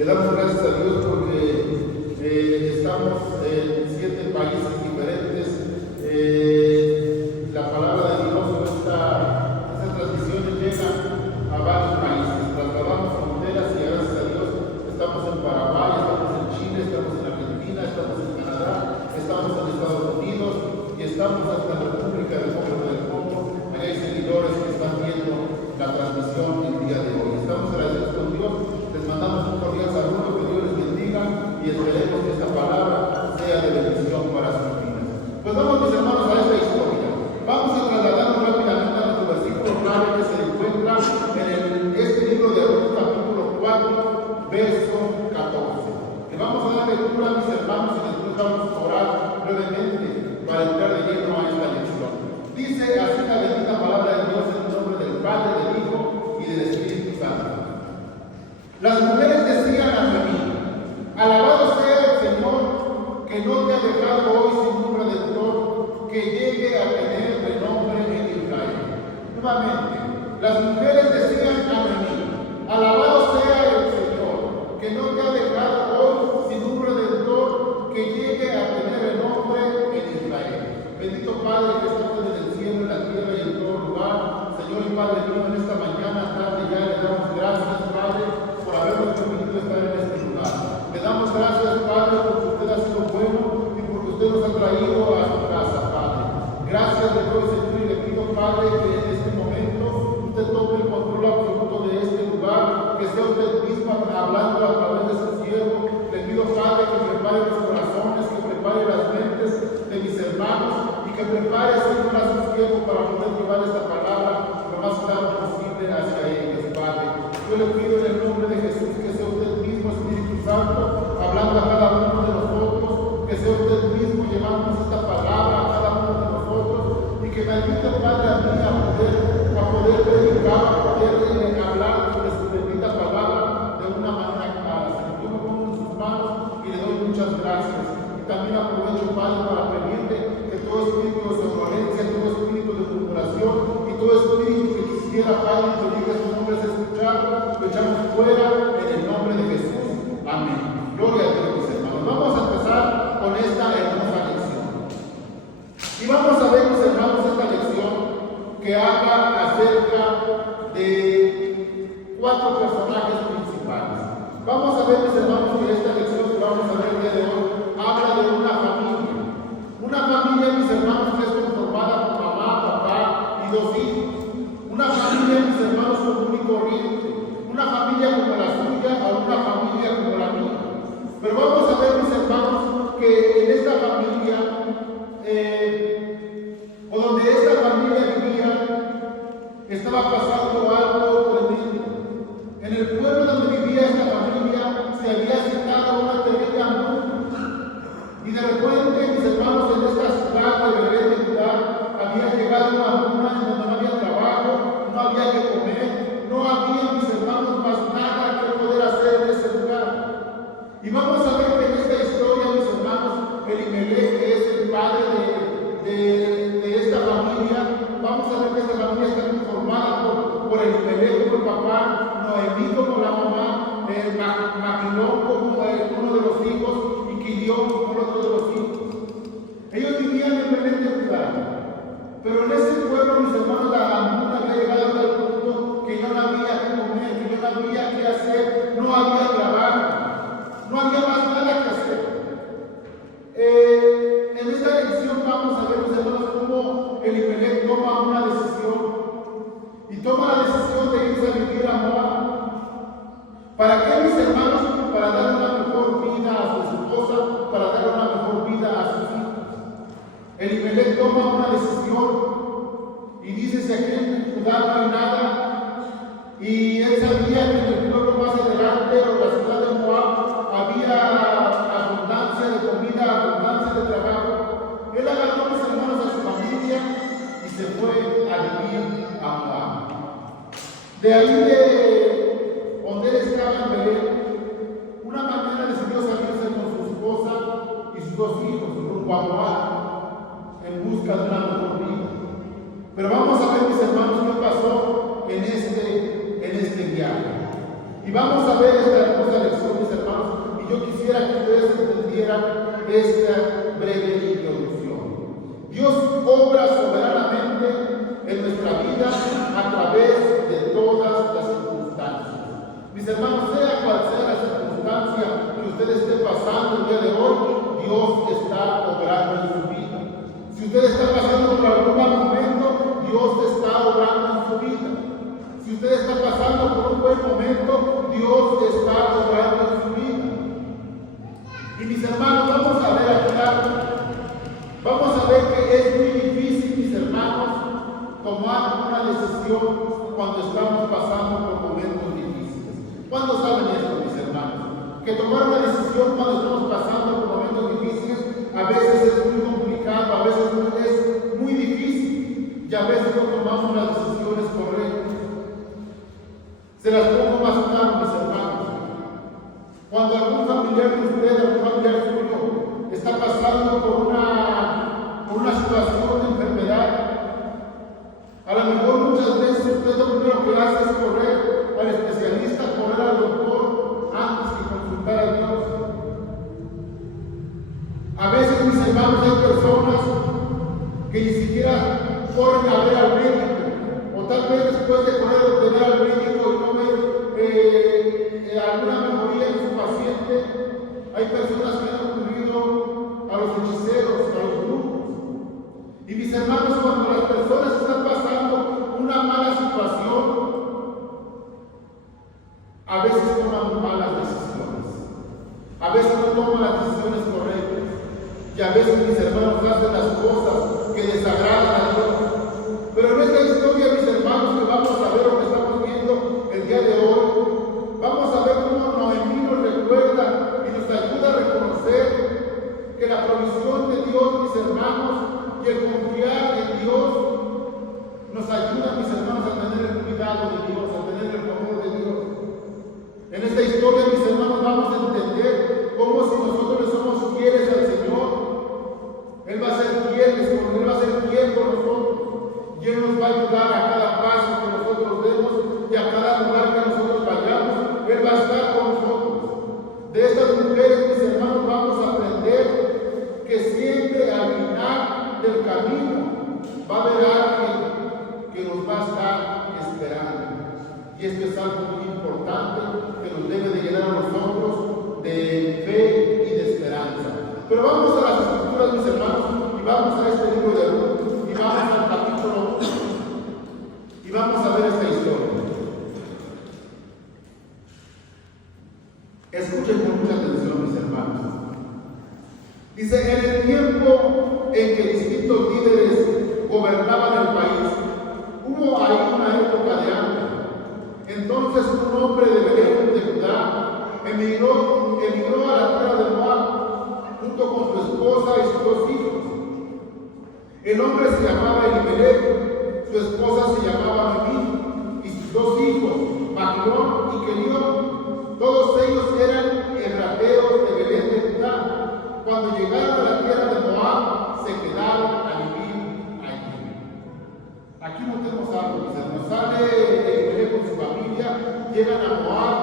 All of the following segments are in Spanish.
Le damos gracias a Dios porque estamos en 7 países diferentes. La palabra de Dios, estas transmisiones llegan a varios países. Trasladamos fronteras y gracias a Dios estamos en Paraguay, estamos en Chile, estamos en Argentina, estamos en Canadá, estamos en Estados Unidos y estamos hasta la República del Congo. Allá hay seguidores que están viendo la transmisión el día de hoy. Estamos agradecidos con Dios. Les mandamos un cordial saludo, que Dios les bendiga y esperemos que esta palabra sea de bendición para sus vidas. Pues vamos, mis hermanos, a esta historia. Vamos a trasladarnos rápidamente a nuestro versículo clave que se encuentra en este libro de Ruth, capítulo 4, verso 14. Y vamos a dar lectura a mis hermanos y después vamos a orar brevemente para entrar de lleno a esta lección. Dice así la bendita palabra de Dios en el nombre del Padre, del Hijo y del Espíritu Santo. Las mujeres decían a Noemí: alabado sea el Señor, que no te ha dejado hoy sin un redentor que llegue a tener renombre en Israel. Nuevamente, las mujeres decían a Noemí: alabado sea el Señor, que no te ha dejado hoy sin un redentor que llegue a tener renombre en Israel. Bendito Padre que estás en el cielo, en la tierra y en todo lugar. Señor y Padre mío, en esta mañana, tarde ya le damos gracias, Padre, por habernos permitido estar en este lugar. Le damos gracias, Padre, porque usted ha sido bueno y porque usted nos ha traído a su casa, Padre. Gracias de todo Señor, y le pido, Padre, que en este momento usted tome el control absoluto de este lugar, que sea usted mismo hablando a través de su siervo. Le pido, Padre, que prepare los corazones, que prepare las mentes de mis hermanos y que prepare, Señor, a su siervo para poder llevar esta palabra lo más claro posible hacia ellos, Padre. Yo le pido en el nombre de Jesús que sea usted mismo, Espíritu Santo, hablando a cada uno de nosotros, que sea usted mismo llevándonos esta palabra a cada uno de nosotros y que me ayude, Padre, a mí a poder predicar, a poder hablar sobre su bendita palabra de una manera clara. Señor, yo me pongo en sus manos y le doy muchas gracias. Y también aprovecho, Padre, para pedirle que todo espíritu de somnolencia, todo espíritu de murmuración y todo espíritu que quisiera, Padre, que diga su nombre es escuchado, lo echamos fuera en el nombre de Jesús. Amén. Gloria a Dios, mis hermanos. Vamos a empezar con esta hermosa lección. Y vamos a ver, mis hermanos, esta lección que habla acerca de 4 personajes principales. Vamos a ver, mis hermanos, que esta lección que vamos a ver el día de hoy habla de una familia. Una familia, mis hermanos, que es conformada por mamá, papá y 2 hijos. Una familia, mis hermanos, común y corriente. Una familia como la suya o una familia como la mía. Pero vamos a ver, mis hermanos, que en esta familia, o donde esta familia vivía, estaba pasando algo tremendo. En el pueblo donde vivía esta familia se había citado una terrible hambruna. Y de repente, mis hermanos, en esta ciudad de Belén de Judá había llegado una hambruna en donde no había trabajo, no había que comer, no había, mis hermanos, más nada que poder hacer en ese lugar. Y vamos a ver que en esta historia, mis hermanos, Elimelech, que es el padre de esta familia, vamos a ver que esta familia está conformada por Elimelech como el papá, Noemí como la mamá, Maquilón como uno de los hijos y Quilión como el otro de los hijos. Ellos vivían en Belén de Judá, pero en ese pueblo, mis hermanos, la hambruna había llegado a tal punto que no había que comer, que no había que hacer, no había trabajo, no había más nada que hacer. En esta lección vamos a ver, mis hermanos, cómo Elimelech toma una decisión y toma la decisión de irse a vivir a Moab. ¿Para qué, mis hermanos? Para dar una mejor vida a su esposa, para dar una mejor vida a sus hijos. Elimelech toma una decisión y dice: si aquí en Judá no hay nada, y él sabía que en el pueblo más adelante o la ciudad de Moab había abundancia de comida, abundancia de trabajo, él agarró, mis hermanos, a su familia y se fue a vivir a Moab. De ahí de donde él estaba en Belén, una mañana decidió salirse con su esposa y sus 2 hijos rumbo a Moab en busca de una mejor vida. Pero vamos a ver, mis hermanos, qué pasó en este viaje. Y vamos a ver esta hermosa lección, mis hermanos, y yo quisiera que ustedes entendieran esta breve introducción. Dios obra soberanamente en nuestra vida a través de todas las circunstancias. Mis hermanos, sea cual sea la circunstancia que usted esté pasando el día de hoy, Dios está obrando en su vida. Si usted está pasando por algún mal momento, Dios está obrando en su vida. Si usted está pasando por un buen momento, Dios está obrando en su vida. Y mis hermanos, vamos a ver acá, vamos a ver que es muy difícil, mis hermanos, tomar una decisión cuando estamos pasando por momentos difíciles. ¿Cuándo saben esto, mis hermanos? Que tomar una decisión cuando estamos pasando por momentos difíciles a veces es muy complicado, a veces es muy difícil y a veces no tomamos las decisiones correctas. Se las pongo más claro, mis hermanos. Cuando algún familiar de usted, algún familiar suyo, está pasando por una situación de enfermedad, a lo mejor muchas veces usted lo primero que hace es correr al especialista, correr al doctor, antes que consultar a Dios. A veces, mis hermanos, hay personas que ni siquiera corren a ver al médico, o tal vez después de correr a ver al médico y no ver alguna mejoría en su paciente, hay personas que han recurrido a los hechiceros, a los brujos. Y mis hermanos, cuando las personas están pasando una mala situación, a veces toman malas decisiones, a veces no toman las decisiones correctas, y a veces, mis hermanos, hacen las cosas que desagradan a Dios. Pero en esta historia, mis hermanos, que vamos a ver lo que estamos viendo el día de hoy, vamos a ver cómo Noemí nos recuerda y nos ayuda a reconocer que la provisión de Dios, mis hermanos, y el confiar en Dios nos ayuda, mis hermanos, a tener el cuidado de Dios, a tener el favor de Dios. En esta historia, mis hermanos, vamos a entender cómo si nosotros le somos fieles al Señor, Él va a ser fiel, Él va a ser fiel con nosotros, y Él nos va a ayudar a cada paso que nosotros demos y a cada lugar que nosotros vayamos, Él va a estar con nosotros. De estas mujeres, mis hermanos, vamos a aprender que siempre al final del camino va a haber alguien que nos va a estar esperando. Y esto es algo muy importante que nos debe de llenar a nosotros de fe y de esperanza. Pero vamos a las escrituras, mis hermanos, y vamos a este libro de Ruth, y vamos al capítulo, y vamos a ver esta historia. Escuchen con mucha atención, mis hermanos. Dice, en el tiempo en que distintos líderes gobernaban el país, hubo ahí una época de hambre. Entonces un hombre de Belén, de Judá, emigró a la tierra de Moab, junto con su esposa y sus dos hijos. El hombre se llamaba Elimelech, su esposa se llamaba Noemí, y sus dos hijos, Maglón y Kelión, todos ellos eran efrateos de Belén de Judá. Cuando llegaron a la tierra de Moab, se quedaron a vivir allí. Aquí notemos algo, mis hermanos. Sale Elimelech con su familia, llegan a Moab,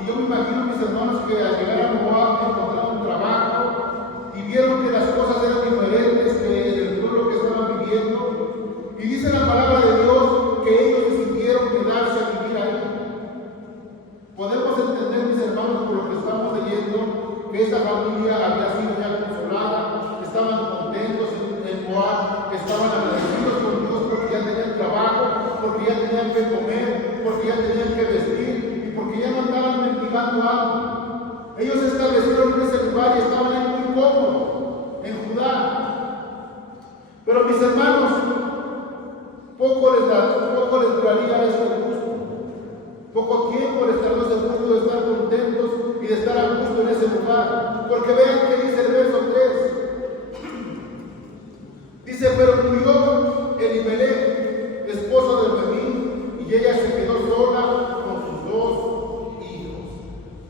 y yo me imagino, mis hermanos, que al llegar a Moab encontraron un trabajo y vieron que las cosas eran diferentes que el pueblo que estaban viviendo. Y dice la palabra de Dios que ellos decidieron quedarse a vivir ahí. Podemos entender, mis hermanos, por lo que estamos leyendo, que esta familia había sido ya consolada, estaban contentos en Moab, estaban agradecidos con Dios porque ya tenían trabajo, porque ya tenían que comer, porque ya tenían que vestir y porque ya no andaban mendigando algo. Ellos se establecieron en ese lugar y estaban ahí muy cómodos, en Judá. Pero, mis hermanos, poco les duraría este gusto. Poco tiempo les tardó ese gusto de estar contentos y de estar a gusto en ese lugar. Porque vean que dice el verso 3. Dice, pero murió Elimelech, esposo de Noemí, y ella se quedó sola con sus dos hijos.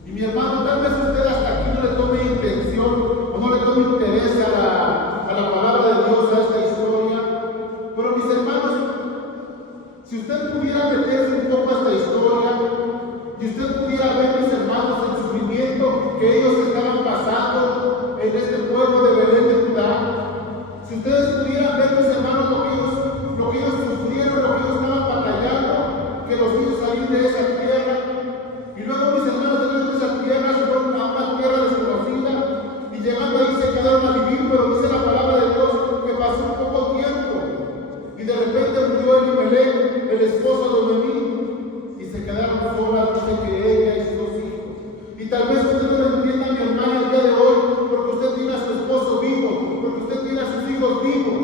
Y mi hermano, tal vez usted hasta aquí no le tome intención o no le tome interés a la palabra de Dios, a esta historia. Pero, mis hermanos, si usted pudiera meterse un poco a esta historia, y usted pudiera ver, mis hermanos, el sufrimiento que ellos estaban pasando en este pueblo de Belén de Judá, si ustedes pudieran ver, mis hermanos, lo que ellos sufrieron, lo que ellos estaban batallando, que los hizo salir de esa tierra, y luego, mis hermanos, de esa tierra se fueron a una tierra desconocida, y llegando ahí se quedaron a vivir, pero dice la palabra de Dios que pasó un poco tiempo, y de repente murió Elimelech, el esposo de Noemí, y se quedaron solas, dice que ella y sus dos hijos. Y tal vez usted no lo entienda, mi hermana, el día de hoy, porque usted tiene a su esposo vivo, porque usted tiene a sus hijos vivos.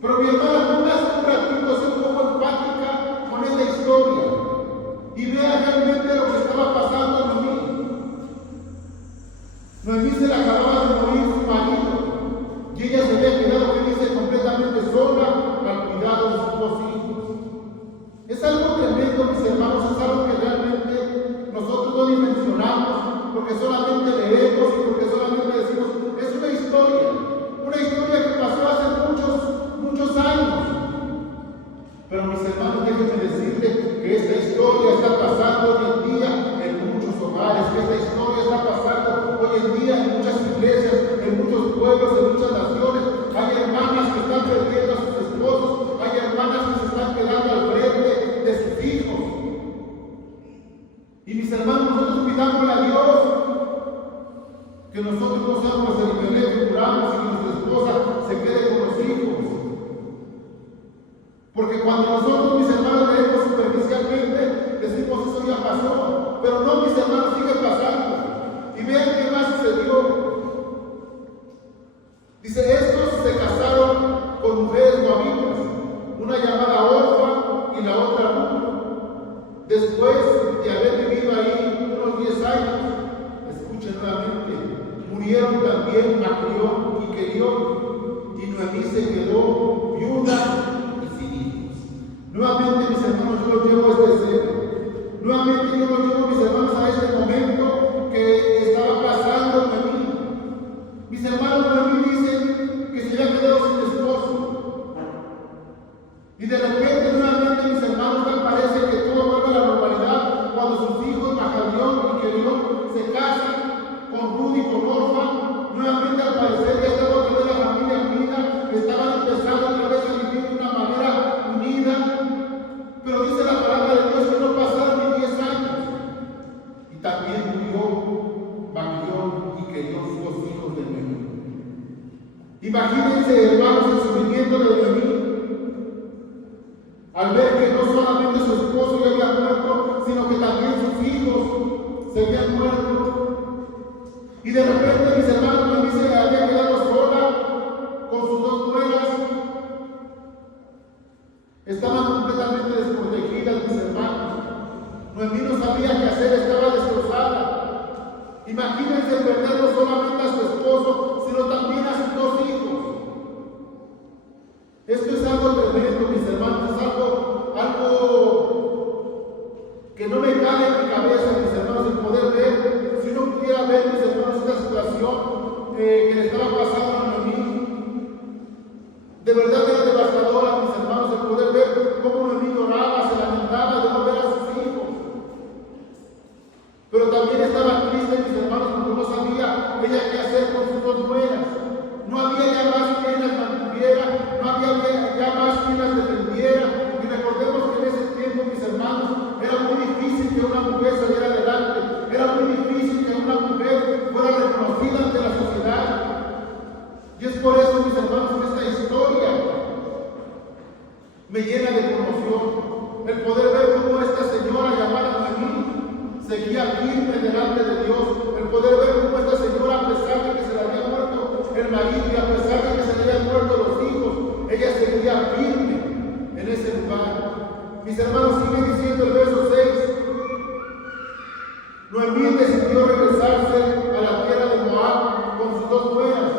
Pero mi hermana, póngase un ratito, sea un poco empática con esta historia y vea realmente lo que estaba pasando a Noemí. Noemí se le acababa de morir su marido y ella se había quedado, que dice, completamente sola al cuidado de sus dos hijos. Es algo tremendo, mis hermanos, es algo que realmente nosotros no dimensionamos, porque solamente leemos y porque solamente decimos, es una historia que pasó hace muchos años. Pero mis hermanos, déjenme decirles que esta historia está pasando hoy en día en muchos hogares, que esta historia está pasando hoy en día en muchas iglesias, en muchos pueblos, en muchas naciones. Hay hermanas que están perdiendo a sus esposos, hay hermanas que se están quedando al frente de sus hijos. Y mis hermanos, nosotros pidámosle a Dios que nosotros no seamos el Elimelech que curamos y que nuestra esposa se quede con los hijos. Porque cuando nosotros, mis hermanos, leemos superficialmente, decimos eso ya pasó. Pero no, mis hermanos, sigue pasando. Y vean qué más sucedió. Dice, estos se casaron con mujeres moabitas, una llamada Orfa y la otra Ruth. Después de haber vivido ahí unos 10 años, escuchen nuevamente, murieron también Maclión y Quelión, y Noemí se quedó viuda y sin hijos. Nuevamente, mis hermanos, yo los llevo a este escenario. Nuevamente yo los llevo, mis hermanos, a este momento que estaba pasando Noemí. Mis hermanos, Noemí dicen que se había quedado sin esposo. Y de repente, nuevamente, mis hermanos, me parece que todo vuelve a la normalidad cuando sus hijos, Macalión y Quelión, se casan con Ruth y con Orfa. Nuevamente, al parecer, ya estaba otra vez la familia unida, estaban empezando otra vez a vivir de una manera unida. Pero dice la palabra de Dios que no pasaron ni 10 años. Y también murió Maclión y Quelión, sus dos hijos de Noemí. Imagínense, hermanos, el sufrimiento de Noemí al ver que no solamente su esposo ya había muerto, sino que también sus hijos se habían muerto. Y de repente, mis hermanos, Noemí se había quedado sola con sus dos nueras. Estaban completamente desprotegidas, mis hermanos. Noemí no sabía qué hacer, estaba destrozada. Imagínense perder no solamente a su esposo, sino también a sus dos hijos. Esto es algo tremendo, mis hermanos, es algo que no me cabe en mi cabeza, mis hermanos, el poder ver, si uno pudiera ver, mis hermanos, esta situación que le estaba pasando a Noemí. De verdad era devastadora, mis hermanos, el poder ver cómo Noemí lloraba, se lamentaba de no ver a sus hijos. Pero también estaba triste, mis hermanos, porque no sabía ella qué hacer con sus dos nueras. No había ya más quien las mantuviera, no había ya más quien las defendiera. Y recordemos que en ese tiempo, mis hermanos, era muy difícil que una mujer saliera adelante, era muy difícil que una mujer fuera reconocida ante la sociedad. Y es por eso, mis hermanos, que esta historia me llena de conmoción. El poder ver cómo esta señora llamada Noemí seguía firme delante de Dios. El poder ver cómo esta señora, a pesar de que se le había muerto el marido y a pesar de que se le habían muerto los hijos, ella seguía firme en ese lugar. Mis hermanos, sigue diciendo el verso 6. Noemí decidió regresarse a la tierra de Moab con sus dos nueras,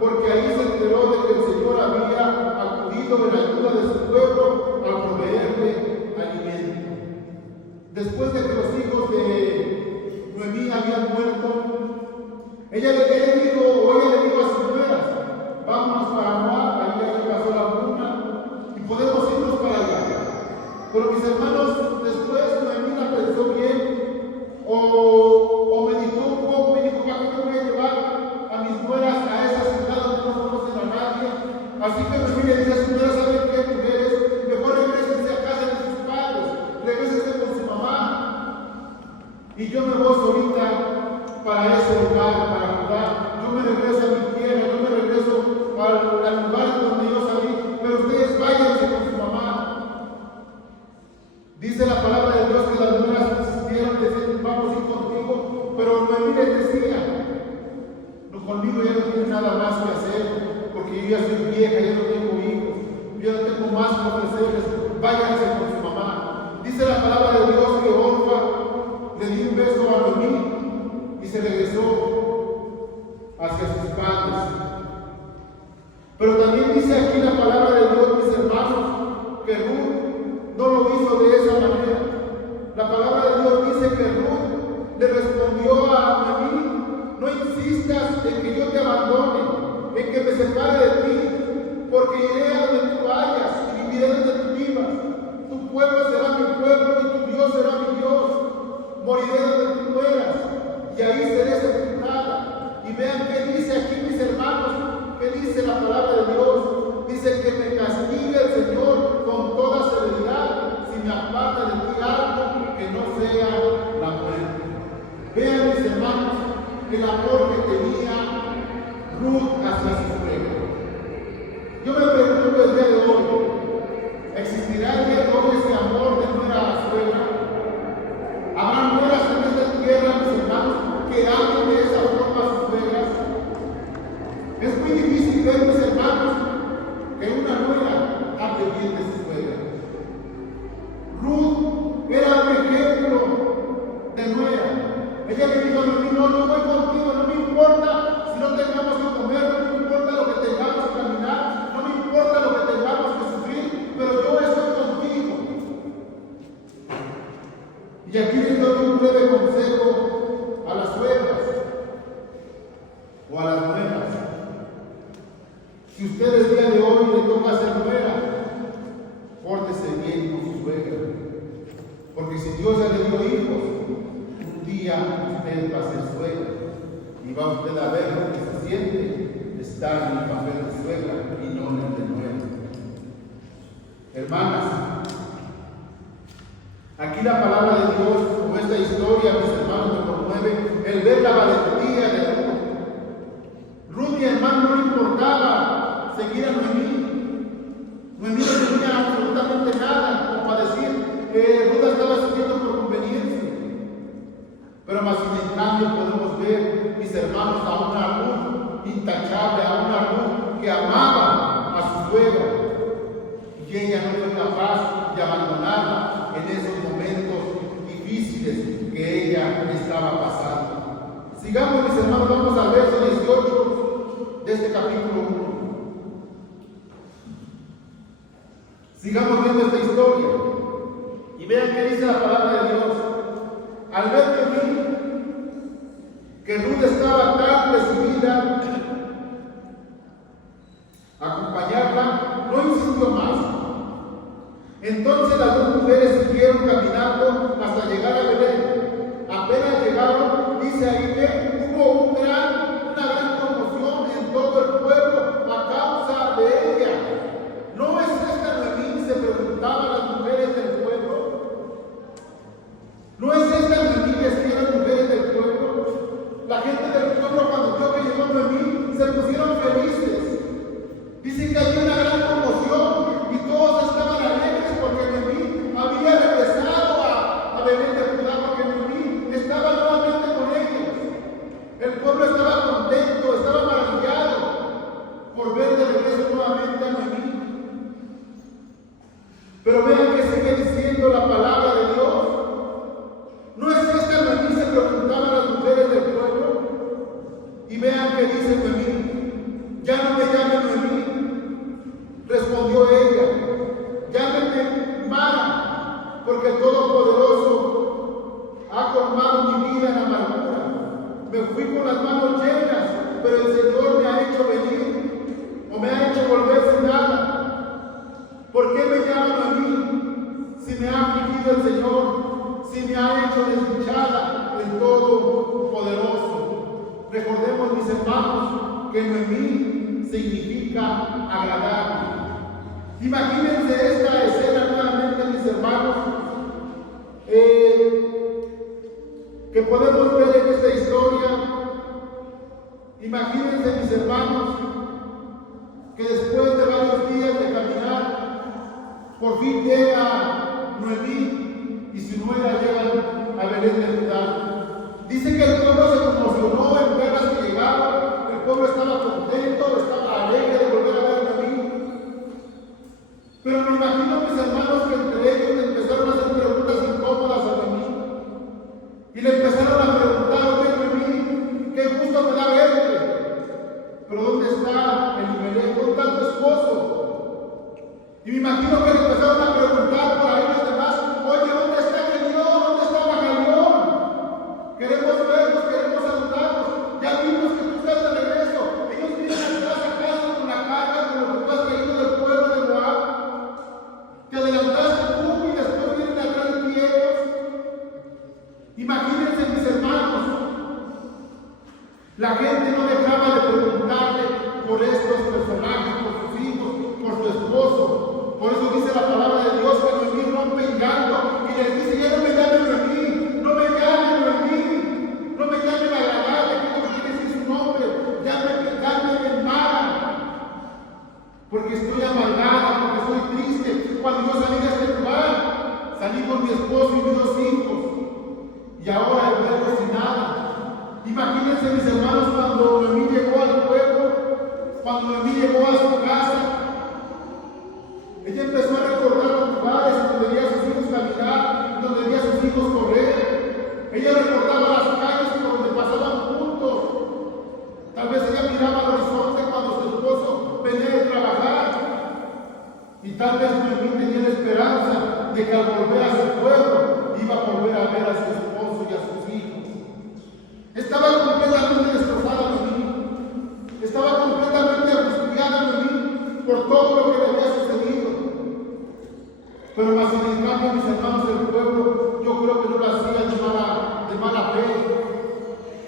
porque ahí se enteró de que el Señor había acudido en ayuda de su pueblo al proveerle alimento. Después de que los hijos de Noemí habían muerto, ella le dijo a sus nueras, vámonos para Moab, ahí ya se pasó la bruma y podemos irnos para allá. Pero mis hermanos, después Noemí la pensó bien yo ya soy vieja, ya no tengo hijos, yo no tengo más que ofrecerles, váyanse con su mamá. Dice la palabra de Dios que Orfa le dio un beso a Noemí y se regresó hacia sus padres. Pero también dice aquí la palabra de Dios, mis hermanos, que Ruth no lo hizo de esa manera. La palabra de Dios dice que Ruth le respondió a Noemí: no insistas en que yo te abandone, en que me separe de ti, porque iré a donde tú vayas y viviré donde tú vivas. Tu pueblo será mi pueblo y tu Dios será mi Dios. Moriré donde tú mueras y ahí seré sepultada. Y vean qué dice aquí, mis hermanos, qué dice la palabra de Dios. Dice que me castigue el Señor con toda severidad si me aparta de ti algo que no sea la muerte. Vean, mis hermanos, el amor que tenía Ruth hacia su suegra. Yo me pregunto el día de hoy, ¿existirá el día de hoy ese amor de nuera a la suegra? ¿Habrá nueras en esta tierra, mis hermanos, que amen de esa forma a sus suegras? Es muy difícil ver, mis hermanos, que una nuera hable bien de su suegra. Ruth era un ejemplo de nuera. Ella le dijo a Noemí: no, yo voy contigo, no me importa si no tengamos que comer, no me importa lo que tengamos que caminar, no me importa lo que tengamos que sufrir, pero yo estoy contigo. Y aquí les doy un breve consejo a las suegras o a las nueras. Si usted el día de hoy le toca ser nuera, pórtese bien con su suegra, porque si Dios ya le dio hijos, un día usted va a ser suegra y va usted a ver lo que se siente estar en el papel de suegra y no en el de nuera. Hermanas, aquí la palabra de Dios, como esta historia, mis hermanos, me conmueve el ver la valentía de Ruth. Ruth, mi hermano, no le importaba seguir a Noemí. Noemí no tenía absolutamente nada como para decir que Ruth estaba siguiendo por conveniencia. Pero más sin en cambio podemos ver, mis hermanos, a una Ruth intachable, a una Ruth que amaba a su suegra. Y ella no fue capaz de abandonarla en esos momentos difíciles que ella estaba pasando. Sigamos, mis hermanos, vamos al verso 18 de este capítulo 1. Sigamos viendo esta historia y vean qué dice la palabra de Dios. Al ver que Ruth estaba tan decidida a acompañarla, no insistió más. Entonces las dos mujeres siguieron caminando hasta llegar a Belén. Apenas llegaron, dice ahí que hubo una gran conmoción en todo el pueblo a causa de ella. ¿No es esta Noemí?, se preguntaban las mujeres del pueblo. ¿No es esta Noemí?, decían las mujeres del pueblo. La gente del pueblo, cuando vio que llegó Noemí, se pusieron felices. Dice que había una gran conmoción y todos estaban alegres porque Noemí había regresado a Belén de Judá, porque Noemí estaba nuevamente con ellos. El pueblo estaba contento, estaba maravillado por ver de regreso nuevamente a Noemí. Pero vean que sigue diciendo la palabra de Dios. ¿No es esta Noemí?, se preguntaban las mujeres del pueblo. Y vean que dice Noemí: ya no me llamen Noemí, respondió ella, llámenme Mara, porque el Todopoderoso ha colmado mi vida en amargura. Me fui con las manos llenas, pero el Señor me ha hecho venir, o me ha hecho volver sin nada. ¿Por qué me llaman a mí si me ha afligido el Señor, si me ha hecho desdichada el Todopoderoso? Recordemos, mis hermanos, que Noemí significa agradable. Imagínense esta escena nuevamente, mis hermanos, que podemos ver en esta historia. Imagínense, mis hermanos, que después de varios días de caminar, por fin llega Noemí y su nuera llegan a Belén de Judá. Dice que el pueblo se conmocionó en verlas que llegaban. El pueblo estaba contento, estaba alegre de volver a imagino, mis hermanos, que entre ellos le empezaron a hacer preguntas incómodas a Noemí. Y le empezaron a preguntar: oye, Noemí, qué gusto me da verte. Pero ¿dónde está Elimelech? ¿Dónde está tu esposo? Y me imagino que le empezaron a preguntar por ahí los demás: oye, ¿dónde está Gelión? ¿Dónde está Magalión? Queremos verlos, queremos saludarlos. Ya vimos que tú estás de regreso. Ellos vienen atrás a casa con la carga, con lo que tú has traído del pueblo de Moab. Te adelantaste tú y después vienen atrás de ti ellos. Imagínense, mis hermanos, la gente no dejaba de preguntarle por estos personajes, por sus hijos, por su esposo. Por eso dice la palabra de Dios que Noemí rompe en llanto y les dice: ya no me llamen Noemí, no me llamen Noemí, no me llamen agradable, que no quiere decir su nombre, llámenme Mara, porque estoy amargada, porque estoy triste. Cuando yo salí de este lugar, salí con mi esposo y mis 2 hijos, y ahora vuelvo sin nada. Imagínense, mis hermanos, cuando Noemí llegó al pueblo, cuando Noemí llegó a su casa, ella empezó a recordar los lugares donde veía a sus hijos caminar, donde veía a sus hijos correr. Ella recordaba las calles por donde pasaban juntos. Tal vez ella miraba al horizonte cuando su esposo venía de trabajar. Y tal vez Noemí tenía la esperanza de que al volver a su pueblo iba a volver a ver a su esposo y a sus hijos. Estaba completamente destrozada Noemí. Estaba completamente angustiada Noemí por todo lo que le había sucedido. Pero más sin embargo, mis hermanos, el pueblo, yo creo que no lo hacía de mala fe.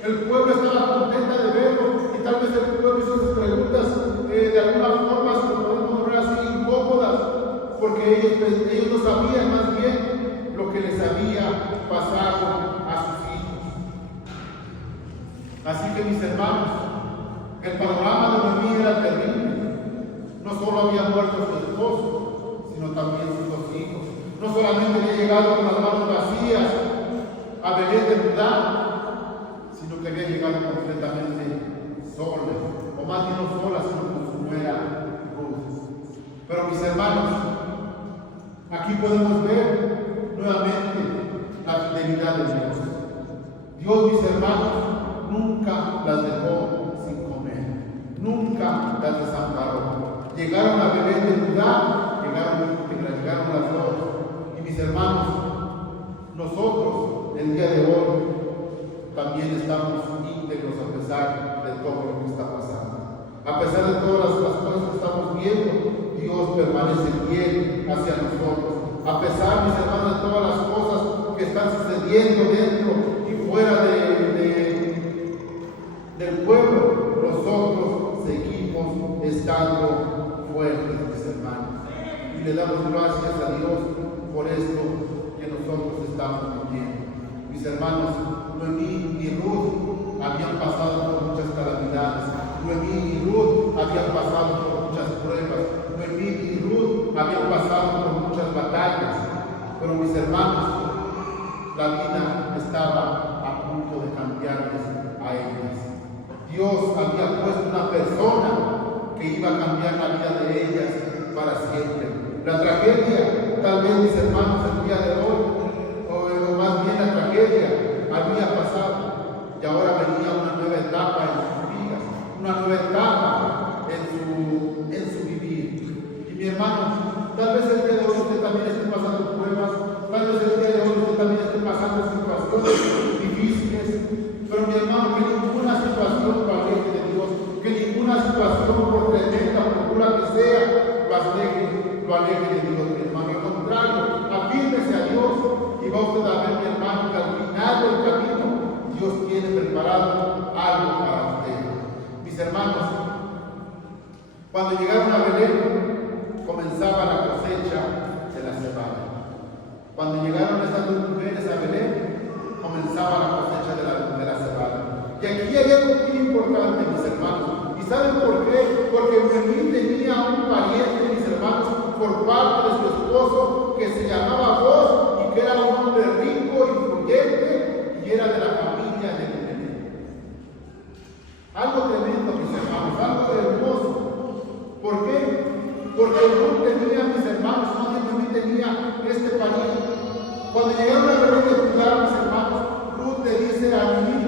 El pueblo estaba contenta de verlo y tal vez el pueblo hizo sus preguntas de alguna forma, si lo podemos ver así, incómodas, porque ellos no sabían más bien lo que les había pasado a sus hijos. Así que, mis hermanos, el panorama de Noemí era terrible. No solo había muerto su esposo, sino también sus 2 hijos. No solamente había llegado con las manos vacías a Belén de Judá, sino que había llegado completamente sola, o más bien no sola, sino con su nuera Ruth. Pero, mis hermanos, aquí podemos ver nuevamente la fidelidad de Dios. Dios, mis hermanos, nunca las dejó sin comer, nunca las desamparó. Llegaron a Belén de Judá, llegaron las 2. Y, mis hermanos, nosotros el día de hoy también estamos íntegros a pesar de todo lo que está pasando. A pesar de todas las cosas que estamos viendo, Dios permanece fiel hacia nosotros. A pesar, mis hermanos, de todas las cosas que están sucediendo dentro y fuera del pueblo, nosotros seguimos estando fuertes, mis hermanos. Y le damos gracias a Dios por esto que nosotros estamos viviendo. Mis hermanos, Noemí y Ruth habían pasado por muchas calamidades. Noemí y Ruth habían pasado por muchas pruebas. Noemí y Ruth habían pasado por muchas batallas. Pero, mis hermanos, la vida estaba a punto de cambiarles a ellas. Dios había puesto una persona que iba a cambiar la vida de ellas para siempre. La tragedia, tal vez, mis hermanos, el día de hoy, o más bien la tragedia, había pasado y ahora venía una nueva etapa en sus vidas, una nueva etapa en su vivir. Y, mi hermano, tal vez el día de hoy usted también esté pasando pruebas, tal vez el día de hoy usted también esté pasando situaciones difíciles, pero, mi hermano, que ninguna situación lo aleje de Dios, que ninguna situación, por tremenda, por dura que sea, lo aleje de Dios, mi hermano. Al contrario, afírmese a Dios y va usted a ver, mi hermano, que al final del camino Dios tiene preparado algo para usted. Mis hermanos, cuando llegaron a Belén, comenzaba la cosecha de la cebada. Cuando llegaron estas 2 mujeres a Belén, comenzaba la cosecha de la cebada. Y aquí hay algo muy importante, mis hermanos. ¿Y saben por qué? Porque Noemí tenía un pariente, mis hermanos, por parte de su esposo, que se llamaba Boaz y que era un hombre rico, influyente, y era de la familia de Belén. Algo tremendo, mis hermanos, algo hermoso. ¿Por qué? porque Ruth tenía, mis hermanos, más que Noemí tenía este pariente. Cuando llegaron a Belén de Judá, mis hermanos, Ruth le dice a Noemí: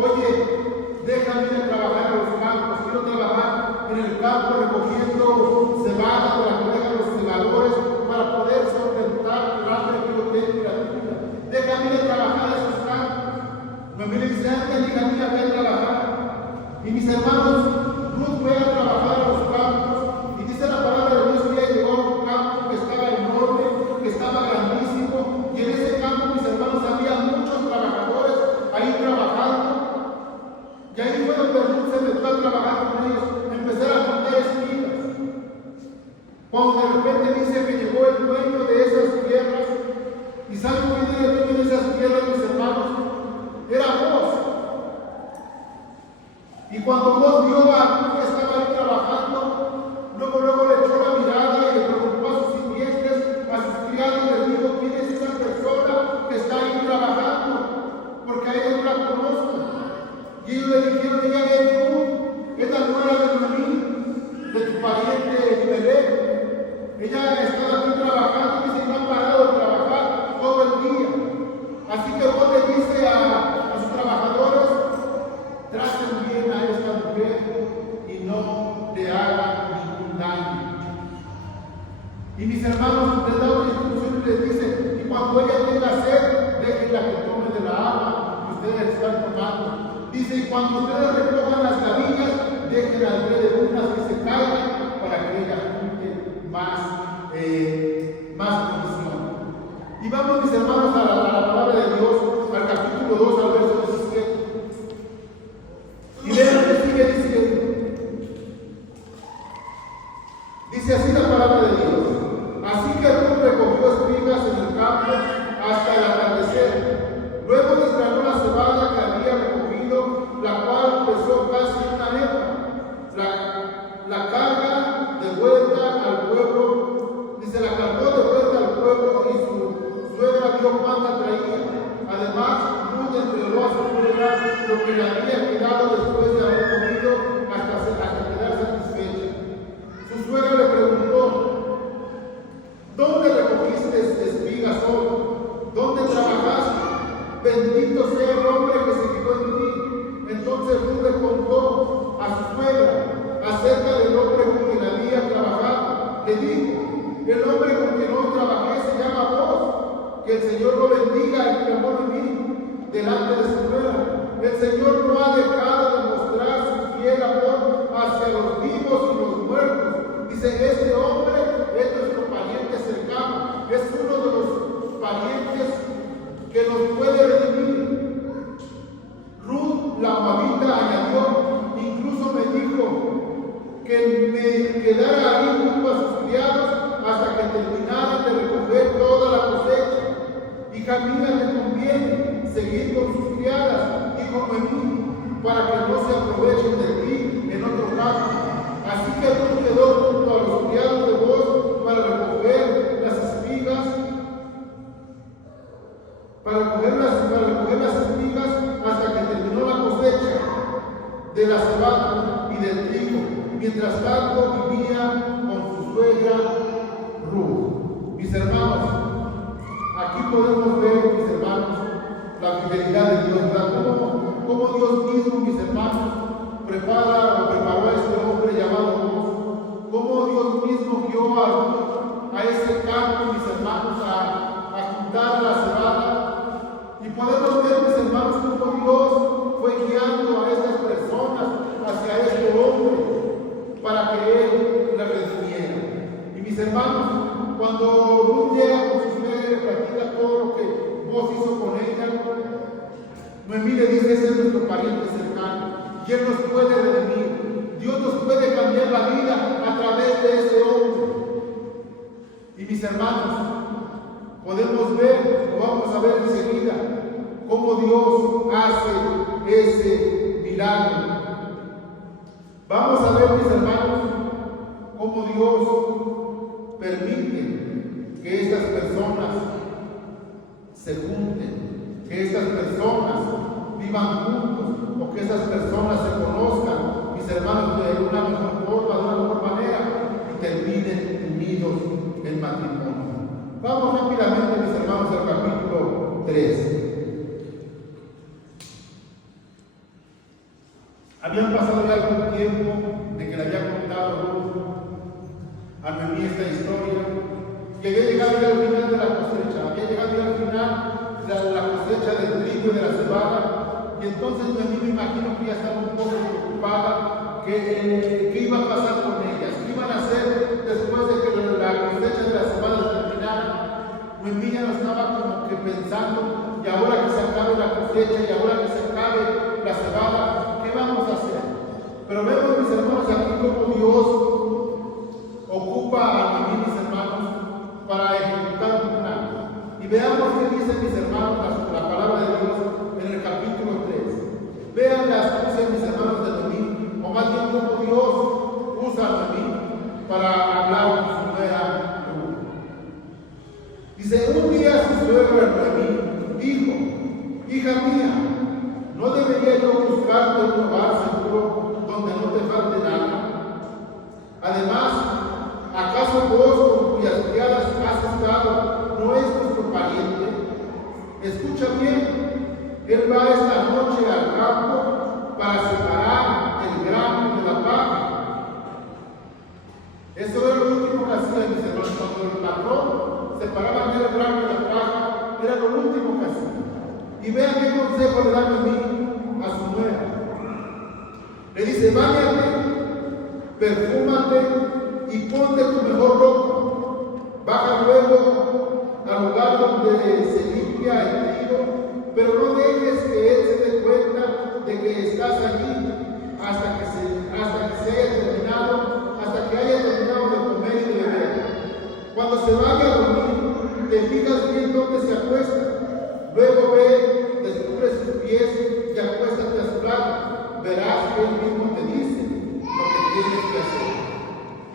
oye, déjame ir a trabajar a los campos, quiero trabajar en el campo recogiendo cebada para que dejen los segadores, para poder solventar el hambre que yo tengo y la tuya. Déjame ir a trabajar a esos campos. Noemí le dice: anda, hija mía, ve a trabajar. Y mis hermanos, Ruth fue a trabajar a los campos, y dice la palabra de Dios que ella llegó a un campo que estaba enorme, que estaba grandísimo, y en ese campo, mis hermanos, había muchos trabajadores ahí trabajando. Y ahí fue donde Ruth se metió a trabajar con ellos, empezar a cortar espigas. Cuando de repente dice que llegó el dueño de esas tierras, y ¿saben quién era el dueño de esas tierras, mis hermanos? Era Boaz. Y cuando Boaz vio a Ruth que estaba ahí trabajando, luego le echó la mirada y le preguntó a sus sirvientes, a sus criados, y les dijo: ¿quién es esa persona que está ahí trabajando? Porque a ella no la conozco. Y ellos le dijeron: ella es Ruth, es la nuera de Noemí, de tu pariente Elimelech. Ella ha estado aquí trabajando y se no ha parado de trabajar todo el día. Así que Boaz le dice a sus trabajadores: traten bien a esta mujer y no le hagan ningún daño. Y mis hermanos, les da una instrucción y les dice: y cuando ella tenga sed, déjenla que tome de la agua que ustedes están tomando. Dice: y cuando ustedes recojan las gavillas, déjenla de unas que se caigan para que ella junte más provisión. Y vamos, mis hermanos, a la palabra de Dios, al capítulo 2, al verso 17. Y vean que sigue diciendo. Dice así la palabra de Dios: así que Ruth recogió espigas en el campo hasta el atardecer. Luego desgranó la cebada que había recogido, la cual pesó casi una efa. La carga de vuelta al pueblo, dice, la cargó de vuelta al pueblo, y su suegra vio cuánta traía. Además, Ruth entregó a su suegra lo que le había quedado después de haber comido hasta quedar satisfecha. Su suegra le preguntó: ¿dónde recogiste espigas hoy? ¿Dónde trabajaste? Bendito sea el hombre que se fijó en ti. Entonces Ruth le contó a su suegra acerca del hombre con quien había trabajado. Le dijo: el hombre con quien hoy trabajé se llama Boaz. Que el Señor lo bendiga, exclamó Noemí delante de su nuera. El Señor no ha dejado de mostrar su fiel amor hacia los vivos y los muertos. Dice: este hombre es nuestro pariente cercano, es uno de los parientes que nos puede redimir. Ruth, la moabita, añadió: incluso me dijo que me quedara ahí junto a sus criados hasta que terminaran de recoger toda la cosecha. Hija mía, te conviene seguir con sus criadas, dijo Noemí, para que no se aprovechen de ti en otro campo. Así que Ruth quedó junto a los criados de Boaz para recoger las espigas, hasta que terminó la cosecha de la cebada y del trigo. Mientras tanto vivía con su suegra Ruth. Mis hermanos, aquí podemos ver, mis hermanos, la fidelidad de Dios, ¿verdad? Cómo Dios mismo, mis hermanos, preparó a este hombre llamado Ruth. Cómo Dios mismo guió a Ruth a ese campo, mis hermanos, a juntar la cebada. Y podemos ver, mis hermanos, cómo Dios fue guiando a estas personas hacia este hombre para que él la redimiera. Y mis hermanos, cuando Ruth llega con su suegra y le platica todo lo que Boaz hizo con ella, Noemí le dice: ese es nuestro pariente cercano y él nos puede redimir. Dios nos puede cambiar la vida a través de ese hombre. Y mis hermanos, podemos ver, o vamos a ver enseguida, cómo Dios hace ese milagro. Vamos a ver, mis hermanos, cómo Dios permite que estas personas se junten, que estas personas vivan juntos, o que estas personas se conozcan, mis hermanos, de una mejor forma, de una mejor manera. Y terminen unidos en matrimonio. Vamos rápidamente, mis hermanos, al capítulo 3. Habían pasado ya algún tiempo de que le había contado Ruth a Noemí esta historia, y había llegado ya al final de la cosecha, había llegado ya al final de la cosecha del trigo y de la cebada, y entonces Noemí, me imagino que ya estaba un poco preocupada, qué iba a pasar con ellas, qué iban a hacer después de que la cosecha de la cebada terminara. Noemí ya no estaba como que pensando, y ahora que se acabe la cosecha, y ahora que se acabe la cebada, ¿qué vamos a hacer? Pero vemos, mis hermanos, aquí cómo Dios ocupa a Noemí, mis hermanos, para ejecutar un plan. Y veamos qué dice, mis hermanos, la palabra de Dios en el capítulo 3. Vean la astucia, mis hermanos, de Noemí, o más bien cómo Dios usa a Noemí para hablar con su nuera Ruth. Dice, un día su suegra Noemí dijo: hija mía, ¿no debería yo buscarte un lugar seguro donde no te falte nada? Además, ¿acaso vos con cuyas criadas has estado no es vuestro pariente? Escucha bien, él va esta noche al campo para separar el grano de la paja. Eso era lo último que hacía, mis hermanos. Cuando el patrón separaba el grano de la paja, era lo último que hacía. Y vean qué consejo le da a mí a su nuera. Le dice: báñate, perfúmate y ponte tu mejor ropa. Baja luego al lugar donde se limpia el trigo, pero no dejes que él se dé cuenta de que estás allí hasta que haya terminado de comer y de beber. Cuando se vaya a dormir, te fijas bien dónde se acuesta. Luego ve, descubre sus pies y acuéstate a su lado. Verás que él mismo te dice lo que tienes que hacer.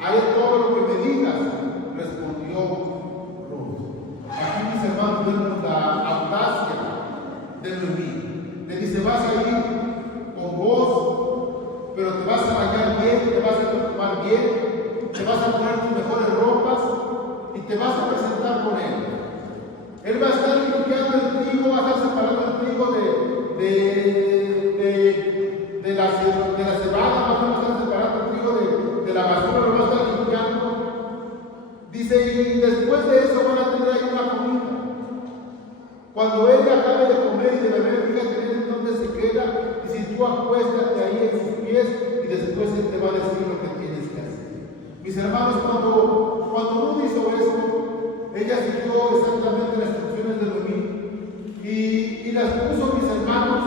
Haré todo lo que me digas, respondió Ruth. Aquí, mis hermanos, vemos la audacia de Noemí. Le dice: vas a ir con vos, pero te vas a bañar bien, te vas a perfumar bien, te vas a poner tus mejores ropas y te vas a presentar con él. Él va a estar limpiando el trigo, va a estar separando el trigo de la cebada, va a estar separando el trigo de la basura, lo va a estar limpiando. Dice, y después de eso van a tener ahí una comida. Cuando él acabe de comer y de beber, fíjate en dónde se queda, y si tú acuéstate ahí en sus pies, y después él te va a decir lo que tienes que hacer. Mis hermanos, cuando Ruth hizo esto, ella siguió exactamente las instrucciones de Noemí y las puso, mis hermanos,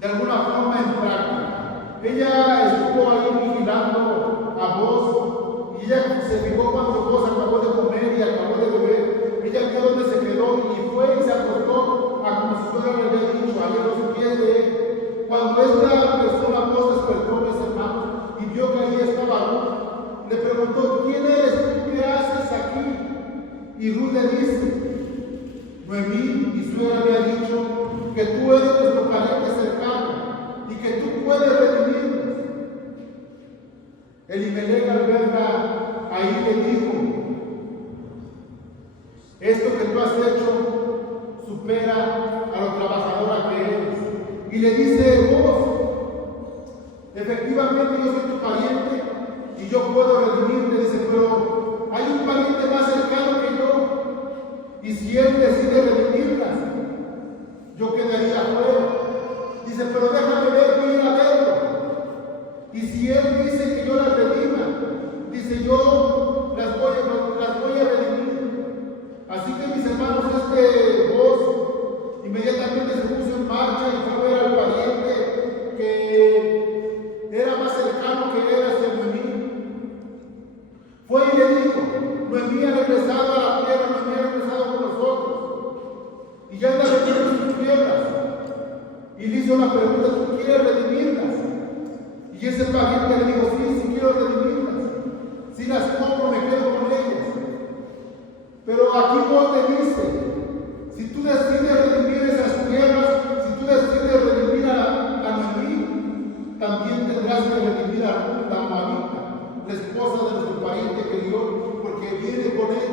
de alguna forma en práctica. Ella estuvo ahí vigilando a Boaz, y ella se fijó cuando Boaz acabó de comer y acabó de beber. Ella vio dónde se quedó y fue y se acostó a como su suegra le había dicho, ahí a los pies de él. Cuando esta persona Boaz despertó, mis hermanos, y vio que ahí estaba Ruth, le preguntó: ¿quién eres tú? ¿Qué haces aquí? Y Ruth le dice: Noemí, mi suegra, me ha dicho que tú eres nuestro pariente cercano y que tú puedes redimirnos. Elimelech, al verla ahí, le dijo: esto que tú has hecho supera a lo trabajadora que eres. Y le dice: vos, efectivamente yo soy tu pariente y yo puedo redimirte. Dice: pero hay un pariente más cercano que yo, y si él decide redimirlas, yo quedaría fuera. Dice: pero déjame ver y ir a verlo. Y si él dice que yo las redima, dice: yo las voy a redimir. Así que, mis hermanos, Boaz inmediatamente se puso en marcha y fue a ver al pariente que era más cercano que él hacia Noemí. Fue y le dijo: Noemí ha regresado a la tierra, Noemí ha regresado con nosotros, y ya anda redimiendo sus tierras. Y le hizo la pregunta: ¿tú quieres redimirlas? Y ese pariente le dijo: sí quiero redimirlas. Si las compro, me quedo con ellas. Pero aquí Dios te dice: si tú decides redimir esas tierras, si tú decides redimir a Noemí, también tendrás que redimir a Ruth, la moabita. la esposa de nuestro pariente que dio, porque viene con él.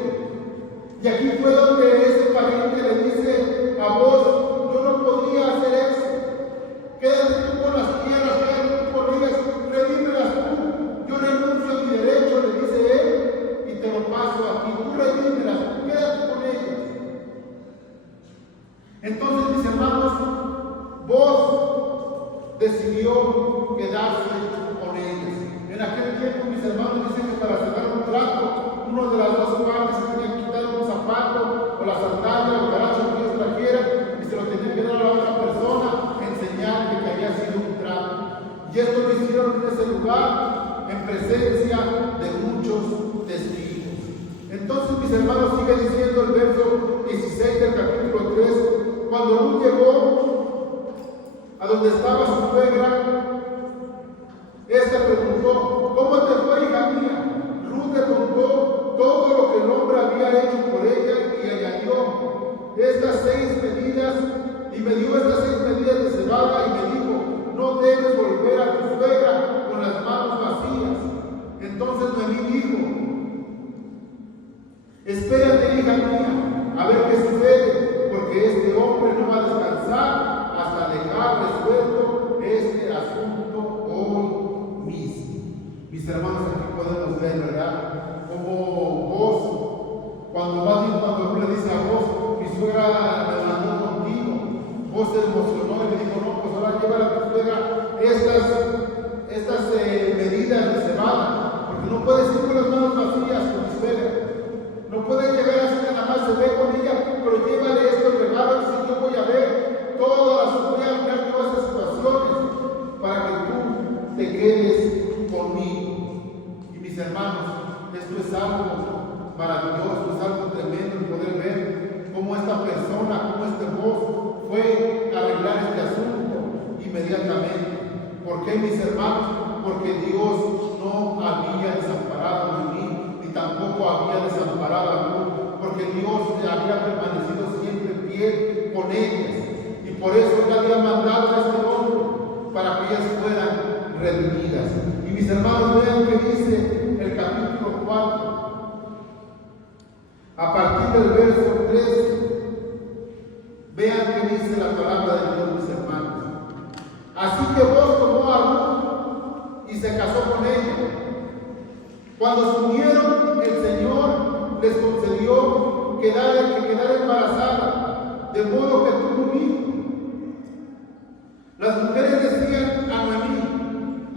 Y aquí fue donde ese pariente le dice a vos, yo no podría hacer eso. Quédate tú con las tierras, quédate tú con ellas, redímelas tú. Yo renuncio a mi derecho, le dice él, y te lo paso a ti. Tú redímelas, quédate con ellas. Entonces, mis hermanos, vos decidió quedarse con ellas. En aquel tiempo, mis hermanos dicen que para cerrar un trato, uno de las dos partes se tenía que quitar un zapato o la sandalia o el caracho que ellos trajeran y se lo tenía que dar a la otra persona en señal de que había sido un trato. Y esto lo hicieron en ese lugar en presencia de muchos testigos. Entonces, mis hermanos, sigue diciendo el verso 16 del capítulo 3, cuando Ruth llegó a donde estaba su suegra, esta preguntó, ¿cómo te fue, hija mía? Ruth le contó todo lo que el hombre había hecho por ella y añadió estas 6 medidas, y me dio estas 6 medidas de cebada y me dijo, no debes volver a tu suegra con las manos vacías. Entonces Noemí dijo, espérate, hija mía, a ver qué sucede, porque este hombre no va a descansar hasta dejar resuelto este asunto hoy mismo. Mis hermanos, aquí podemos ver, ¿verdad? Como vos, cuando le dice a vos, mi suegra me mandó contigo, vos se emocionó y le dijo, no, pues ahora llévale a tu suegra estas medidas de cebada, porque no puedes ir con las manos vacías con mi suegra. No puede llegar así que nada más se ve con ella, pero llévale estos regalos y yo voy a ver voy a ver todas esas situaciones para que tú te quedes conmigo. Y mis hermanos, esto es algo maravilloso, es algo tremendo el poder ver cómo esta persona, cómo este voz fue a arreglar este asunto inmediatamente. ¿Por qué, mis hermanos? Porque Dios no había desamparado a mí, ni tampoco había desamparado a Ruth, porque Dios había permanecido siempre fiel con ellas, y por eso Él había mandado a este hombre para que ellas fueran redimidas. Y mis hermanos, vean que dice el capítulo 4, a partir del verso 13, vean que dice la palabra de Dios, mis hermanos. Así que vos tomó a Ruth y se casó con ella. Cuando se unieron, el Señor les concedió que quedara embarazada, de modo que tuvo un hijo. Las mujeres decían a Noemí,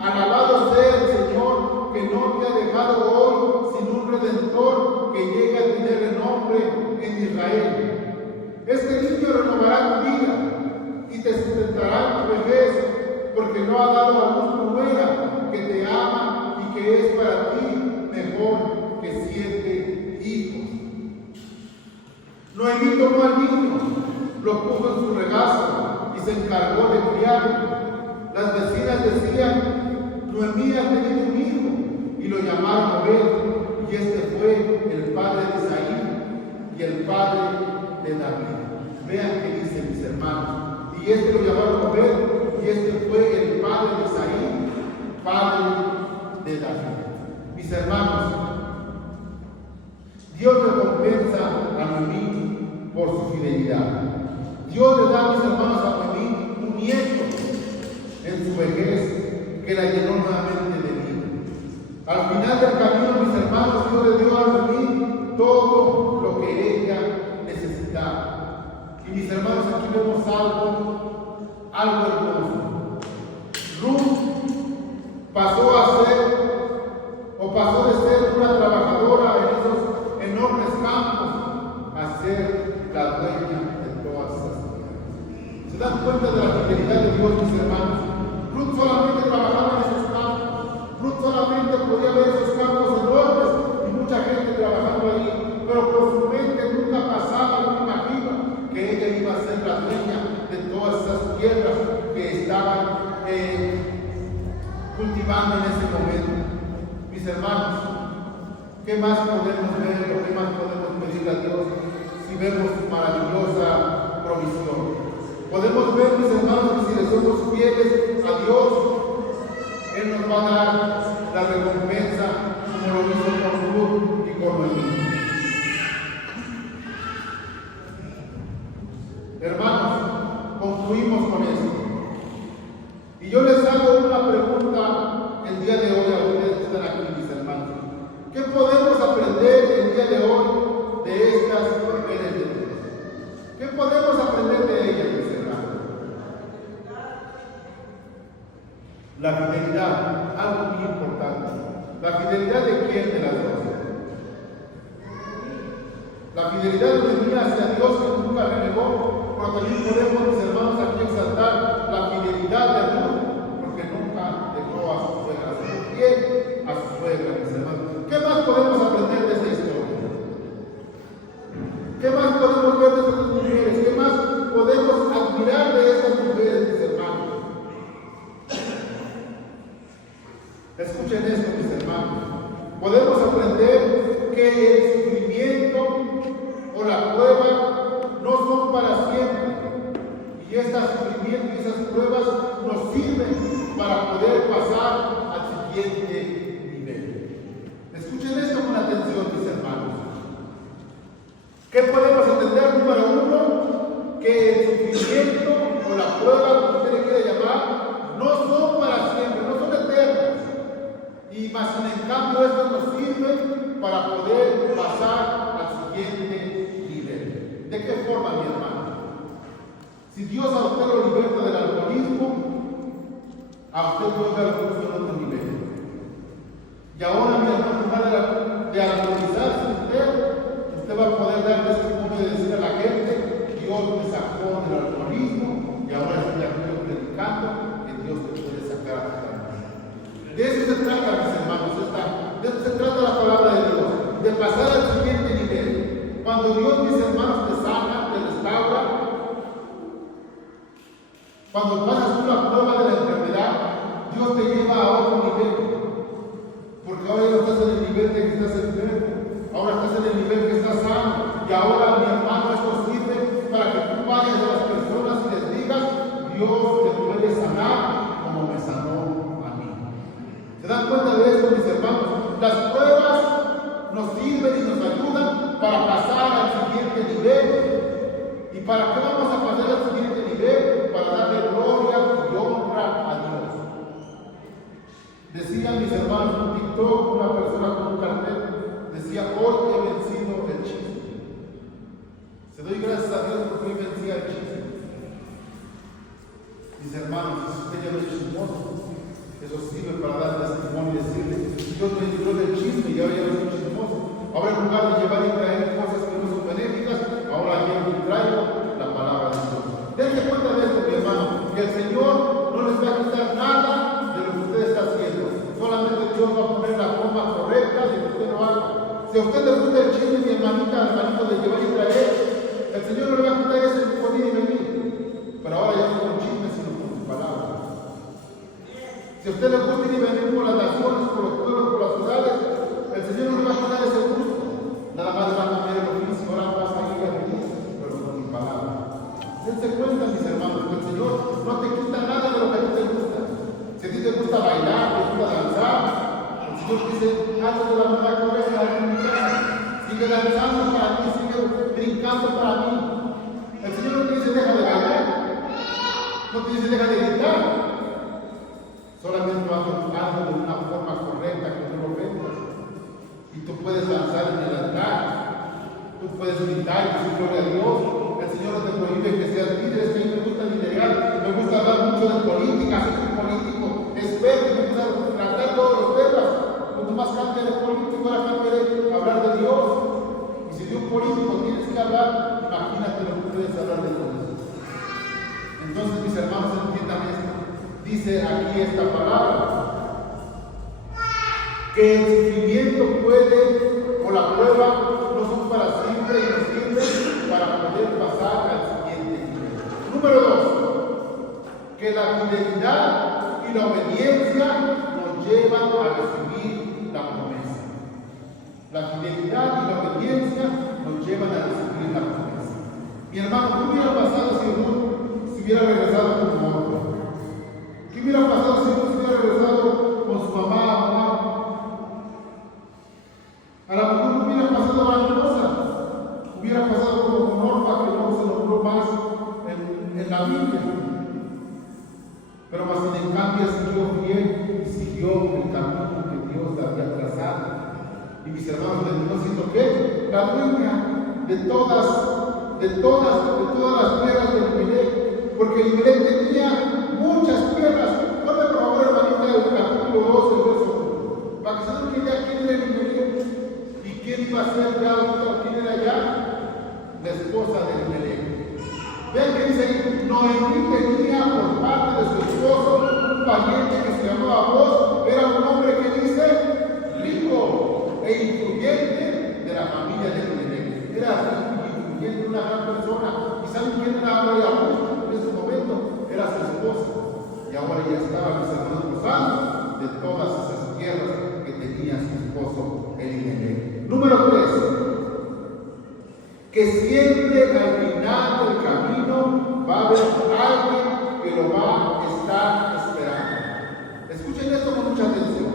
alabado sea el Señor, que no te ha dejado hoy sin un redentor que llegue a tener renombre en Israel. Este niño renovará tu vida y te sustentará en tu vejez, porque no ha dado a luz tu nuera, que te ama y que es para ti mejor que 7 hijos. Noemí tomó al niño, lo puso en su regazo y se encargó de criarlo. Las vecinas decían, Noemí ha tenido un hijo, y lo llamaron Obed, y este fue el padre de Isaí y el padre de David. Vean qué dice, mis hermanos. Y este lo llamaron Obed, y este fue el padre de Isaí, padre de David. Mis hermanos, Dios recompensa a Noemí por su fidelidad. Dios le da, mis hermanos, a Noemí un nieto en su vejez que la llenó nuevamente de vida. Al final del camino, mis hermanos, Dios le dio a Noemí todo lo que ella necesitaba. Y mis hermanos, aquí vemos algo hermoso. Ruth pasó de ser una trabajadora en esos enormes campos a ser la dueña de todas esas tierras. ¿Se dan cuenta de la fidelidad de Dios, mis hermanos? Ruth solamente trabajaba en esos campos. Ruth solamente podía ver esos campos enormes y mucha gente trabajando allí, pero por su mente nunca pasaba, no imagina que ella iba a ser la dueña de todas esas tierras que estaban cultivando en ese momento. Mis hermanos, ¿qué más podemos ver o qué más podemos pedirle a Dios si vemos su maravillosa provisión? Podemos ver, mis hermanos, que si le somos fieles a Dios, Él nos va a dar la recompensa lo hizo con Ruth y con Noemí. Hermanos, concluimos con esto. Y yo les hago una pregunta el día de hoy a ustedes que están aquí, mis hermanos. ¿Qué podemos aprender el día de hoy de estas mujeres de Dios? ¿Qué podemos aprender de ellas, mis hermanos? La fidelidad, algo muy importante. ¿La fidelidad de quién? De las dos. La fidelidad de Noemí hacia Dios, que nunca renegó, pero también podemos, mis hermanos, aquí exaltar la fidelidad de Ruth, porque nunca dejó a su suegra, fue fiel a su suegra, mis hermanos. ¿Qué más podemos aprender de esta historia? ¿Qué más podemos ver de estas mujeres? ¿Qué más podemos admirar de estas mujeres, mis hermanos? Escuchen esto, mis hermanos. Podemos aprender que el sufrimiento o la prueba no son para siempre. Y este sufrimiento y esas pruebas nos sirven para poder pasar al siguiente nivel. Escuchen esto con atención, mis hermanos. ¿Qué podemos entender? Número uno, que el sufrimiento o la prueba, como usted le quiera llamar, no son para siempre, no son eternas. Y más en cambio, esto nos sirve para poder pasar al siguiente nivel. ¿De qué forma, mi hermano? Si Dios a usted lo liberta del alcoholismo, a usted Dios le puso en otro nivel. Y ahora, mi hermano, en lugar de alcoholizarse usted va a poder dar testimonio de decir a la gente: Dios me sacó del alcoholismo y ahora estoy aquí predicando que Dios te puede sacar a tu vida. De eso se trata, mis hermanos, de eso se trata la palabra de Dios, de pasar al siguiente nivel. Cuando Dios, mis hermanos, te sana, te restaura, cuando pasas tú la prueba de la enfermedad, Dios te lleva a otro nivel. Porque ahora ya no estás en el nivel de que estás enfermo, ahora estás en el nivel que estás sano. Y ahora, mi hermano, esto sirve para que tú vayas a las personas y les digas: Dios te puede sanar como me sanó a mí. ¿Se dan cuenta de esto, mis hermanos? Las pruebas nos sirven y nos ayudan para pasar al siguiente nivel. ¿Y para qué vamos a pasar al siguiente nivel? Para darle gloria y honra a Dios. Decían mis hermanos en TikTok, una persona con un cartel, decía: hoy he vencido el chisme. Se doy gracias a Dios porque hoy vencí el chisme. Mis hermanos, si usted ya no es chismoso, eso sirve para dar testimonio y decirle: Dios me libró del chisme y ahora ya no soy chismoso. Ahora, en lugar de llevar y traer cosas que no son benéficas, ahora llevo y traigo la palabra de Dios. Dense cuenta de esto, mi hermano, que el Señor no les va a quitar nada de lo que usted está haciendo. Solamente Dios va a poner la forma correcta de que usted lo haga. Si a usted le gusta el chisme, mi hermanito, de llevar y traer, el Señor no le va a quitar ese tipo de ir y venir. Pero ahora ya no con chisme, sino con sus palabras. Si a usted le gusta ir y venir por las naciones, por los pueblos, por las ciudades, el Señor no le va a quitar ese gusto. Nada más le va a cambiar el oficio, ahora vas a ir a venir, pero con mi palabra. Dense cuenta, mis hermanos, que el Señor no te quita nada de lo que a ti te gusta. Si a ti te gusta bailar, te gusta danzar, el Señor dice: hazlo de la manera correcta, sigue danzando para mí, sigue brincando para mí. El Señor no te dice: deja de bailar, no te dice: deja de gritar. Solamente hazlo de una forma correcta, que no lo ofendas. Y tú puedes danzar en el altar, tú puedes gritar y decir gloria a Dios. El Señor no te prohíbe que seas líder. Es que a mí me gusta liderar, me gusta hablar mucho de política, soy político, experto, me gusta tratar todos los temas. Cuanto más cambia de político, ahora cambia de hablar de Dios. Y si de un político tienes que hablar, imagínate lo que puedes hablar de Dios. Entonces, mis hermanos, entiendan esto. Dice aquí esta palabra: que el sufrimiento puede, o la prueba, no son para siempre y nos sirven para poder pasar al siguiente nivel. Número 2, que la fidelidad y la obediencia nos llevan a recibir la promesa. La fidelidad y la obediencia nos llevan a recibir la promesa. Mi hermano, ¿qué hubiera pasado si Ruth se hubiera regresado con su mamá? ¿Qué hubiera pasado si Ruth se hubiera regresado con su mamá? hubiera pasado como con Orfa, que no se nombró más en la Biblia. Pero más sin en cambio siguió fiel y siguió el camino que Dios le había trazado. Y mis hermanos, terminó siendo ¿qué? La dueña de todas las tierras de Elimelech, porque Elimelech tenía muchas tierras. Ponme por favor, hermanita, el capítulo 2, el verso 1, para que se den una idea quién era Elimelech y quién iba a ser ya ahorita, quién era ya la esposa de Elimelech. Vean que dice ahí, Noemí tenía por parte de su esposo un pariente que se llamaba Boaz, era un hombre que dice rico e influyente de la familia de Elimelech. Era rico y influyente, una gran persona. ¿Y saben quién era María Ruth en ese momento? Era su esposa. Y ahora ya estaba, mis hermanos, gozando de todas esas tierras que tenía su esposo Elimelech. Número 3. Que siempre al final del camino va a haber alguien que lo va a estar esperando. Escuchen esto con mucha atención.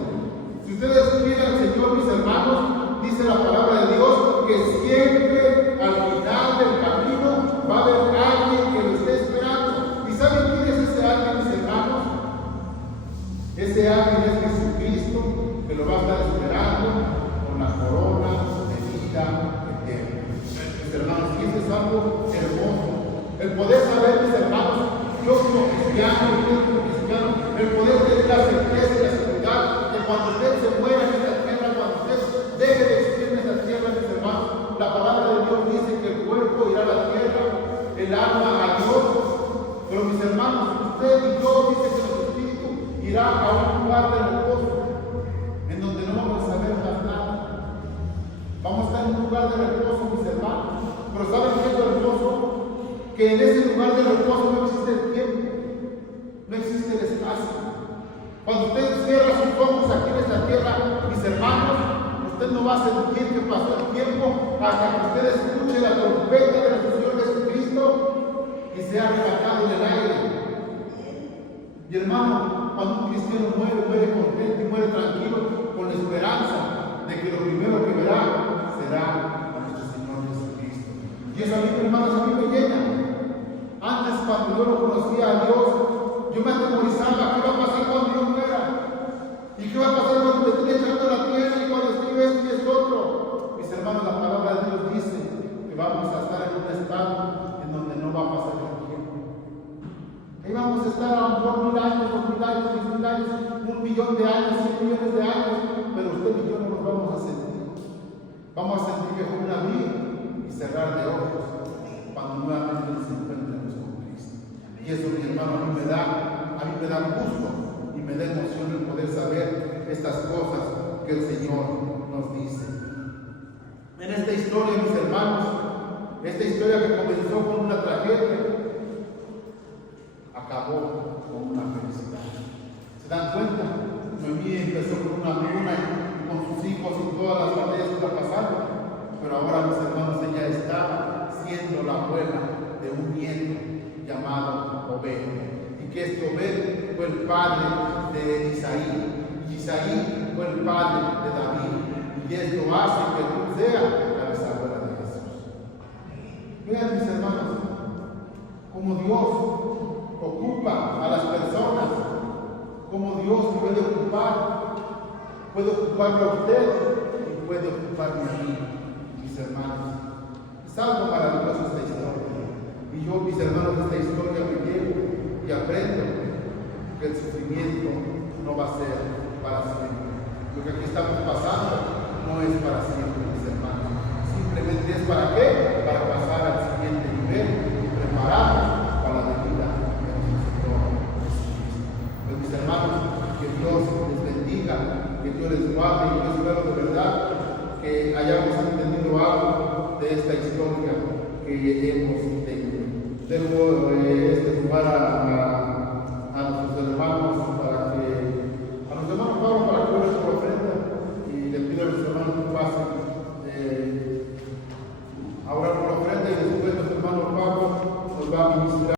Si ustedes piden al Señor, mis hermanos, dice la palabra de Dios, que siempre al final del camino va a haber alguien que lo esté esperando. ¿Y saben quién es ese alguien, mis hermanos? Ese alguien es Jesucristo, que lo va a estar esperando con la corona de vida eterna. Hermanos, y eso es algo hermoso. El poder saber, mis hermanos, yo como cristiano, el poder tener la certeza y la seguridad de cuando usted se muera en esta tierra, cuando usted deje de existir en esta tierra, mis hermanos, la palabra de Dios dice que el cuerpo irá a la tierra, el alma a Dios. Pero mis hermanos, usted y yo dice que nuestro espíritu irá a un lugar de reposo, en donde no vamos a saber más nada. Vamos a estar en un lugar de reposo, mis hermanos. Pero ¿saben qué es lo hermoso? Que en ese lugar de reposo no existe el tiempo, no existe el espacio. Cuando usted cierra sus ojos aquí en esta tierra, mis hermanos, usted no va a sentir que pasó el tiempo hasta que usted escuche la trompeta de nuestro Señor Jesucristo y sea arrebatado en el aire. Y hermano, cuando un cristiano muere, muere contento y muere tranquilo, con la esperanza de que lo primero que verá será a nuestro Señor Jesucristo. Y eso a mí, hermanos, a mí me llena. Antes, cuando yo no conocía a Dios, yo me atemorizaba. ¿Qué va a pasar cuando yo muera? ¿Y qué va a pasar cuando me esté echando la tierra y cuando escribe esto y esto otro? Mis hermanos, la palabra de Dios dice que vamos a estar en un estado en donde no va a pasar el tiempo. Ahí vamos a estar a lo mejor 1000 años, 2000 años, 10.000 años, 1.000.000 de años, 100 millones de años, pero usted y yo no nos vamos a sentir. Vamos a sentir que fue un abrir y cerrar de ojos cuando nuevamente nos encontremos con Cristo. Y eso, mi hermano, a mí me da gusto y me da emoción el poder saber estas cosas que el Señor nos dice. En esta historia, mis hermanos, esta historia que comenzó con una tragedia, acabó con una felicidad. ¿Se dan cuenta? Noemí empezó con una hambruna con sus hijos y todas las batallas que la pasaron, pero ahora, mis hermanos, ella está siendo la abuela de un nieto llamado Obed. Y que este Obed fue el padre de Isaí, y Isaí fue el padre de David, y esto hace que tú seas la bisabuela de Jesús. Vean, mis hermanos, como Dios ocupa a las personas, como Dios puede ocuparlo a usted y puede ocuparme a mí, mis hermanos. Es algo maravilloso esta historia. Y yo, mis hermanos, de esta historia me llevo y aprendo que el sufrimiento no va a ser para siempre. Lo que aquí estamos pasando no es para siempre, mis hermanos. Simplemente es para qué? Para pasar al siguiente nivel y prepararnos para la venida de nuestro Señor Jesucristo. Pues, mis hermanos, que Dios les bendiga, que Dios les guarde, y yo espero de verdad que hayamos entendido algo de esta historia que hemos tenido. Dejo este lugar a